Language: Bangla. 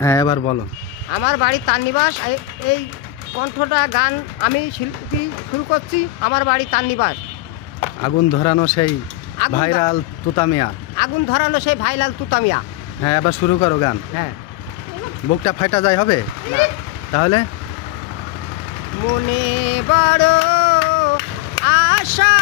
হ্যাঁ এবার বলো। আমার বাড়ি তান্নিবাস। এই কণ্ঠটা গান আমি শিল্পী শুরু করছি। আমার বাড়ি তান্নিবাস। আগুন ধরানো সেই আগুন ভাইরাল তুতামিয়া। আগুন ধরানো সেই ভাইলাল তুতামিয়া। হ্যাঁ এবার শুরু করো গান। হ্যাঁ। বুকটা ফাটা যায় হবে না। তাহলে? মনে বড় আশা